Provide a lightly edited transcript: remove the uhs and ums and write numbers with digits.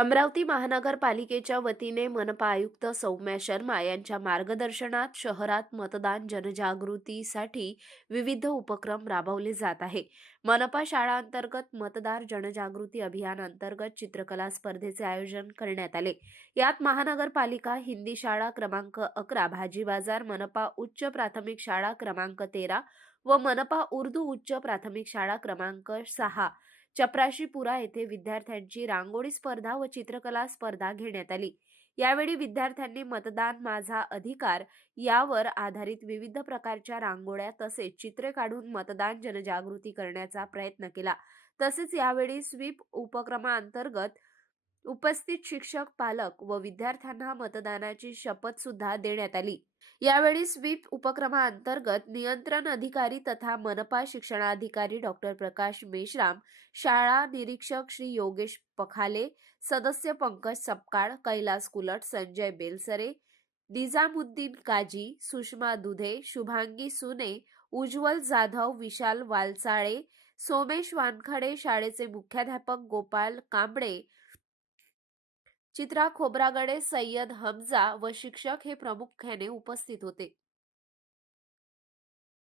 अमरावती महानगरपालिकेच्या वतीने मनपा आयुक्त सौम्या शर्मा यांच्या मार्गदर्शनात शहरात मतदान जनजागृतीसाठी विविध उपक्रम राबवले जात आहे. मनपा शाळा अंतर्गत मतदार जनजागृती अभियान अंतर्गत चित्रकला स्पर्धेचे आयोजन करण्यात आले. यात महानगरपालिका हिंदी शाळा क्रमांक 11, भाजी बाजार, मनपा उच्च प्राथमिक शाळा क्रमांक 13 व मनपा उर्दू उच्च प्राथमिक शाळा क्रमांक 6 चपराशीपुरा येथे विद्यार्थ्यांची रांगोळी स्पर्धा व चित्रकला स्पर्धा घेण्यात आली. यावेळी विद्यार्थ्यांनी मतदान माझा अधिकार यावर आधारित विविध प्रकारच्या रांगोळ्या तसेच चित्रे काढून मतदान जनजागृती करण्याचा प्रयत्न केला. तसेच यावेळी स्वीप उपक्रमांतर्गत उपस्थित शिक्षक, पालक व विद्यार्थ्यांना मतदानाची शपथ सुद्धा देण्यात आली. यावेळी स्वीप उपक्रमांतर्गत नियंत्रण अधिकारी तथा मनपा शिक्षणाधिकारी डॉक्टर प्रकाश मेश्राम, शाळा निरीक्षक श्री योगेश पखाले, सदस्य पंकज सपकाळ, कैलास कुलट, संजय बेलसरे, निजामुद्दीन काजी, सुषमा दुधे, शुभांगी सुने, उज्ज्वल जाधव, विशाल वालचाळे, सोमेश वानखडे, शाळेचे मुख्याध्यापक गोपाल कांबळे, चित्रा खोब्रागडे, सय्यद हमजा व शिक्षक हे प्रामुख्याने उपस्थित होते.